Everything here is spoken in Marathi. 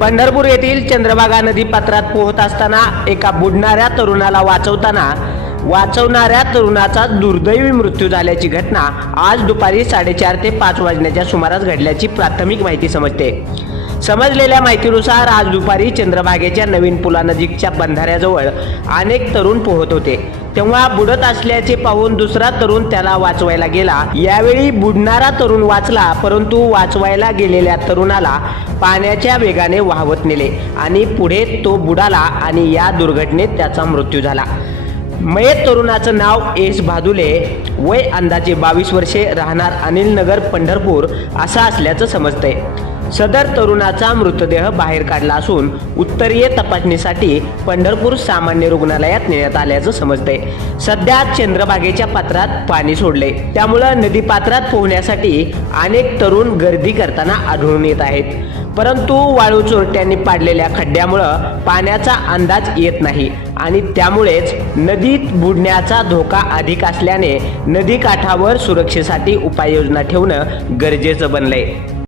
पंढरपूर येथील चंद्रभागा नदी पात्रात पोहत असताना एका बुडणाऱ्या तरुणाला वाचवताना वाचवणाऱ्या तरुणाचा दुर्दैवी मृत्यू झाल्याची घटना आज दुपारी साडेचार ते पाच वाजण्याच्या सुमारास घडल्याची प्राथमिक माहिती समजते. समजलेल्या माहितीनुसार आज दुपारी चंद्रभागेच्या नवीन पुलानजीकच्या बंधाऱ्याजवळ अनेक तरुण पोहत होते. तेव्हा बुडत असल्याचे पाहून दुसरा तरुण त्याला वाचवायला गेला. यावेळी बुडणारा तरुण वाचला परंतु वाचवायला गेलेल्या तरुणाला पाण्याच्या वेगाने वाहवत नेले आणि पुढे तो बुडाला आणि या दुर्घटनेत त्याचा मृत्यू झाला. मयत तरुणाचं नाव एस भादुले वय अंदाजे बावीस वर्षे राहणार अनिल नगर पंढरपूर असं असल्याचं समजतंय. सदर तरुणाचा मृतदेह बाहेर काढला असून उत्तरीय तपासणीसाठी पंढरपूर सामान्य रुग्णालयात नेण्यात आल्याचं समजते सध्या चंद्रभागेच्या पात्रात पाणी सोडले त्यामुळं नदी पात्रात पोहण्यासाठी अनेक तरुण गर्दी करताना आढळून येत आहेत. परंतु वाळू चोरट्यांनी पाडलेल्या खड्ड्यामुळं पाण्याचा अंदाज येत नाही आणि त्यामुळेच नदीत बुडण्याचा धोका अधिक असल्याने नदी काठावर सुरक्षेसाठी उपाययोजना ठेवणं गरजेचं बनलंय.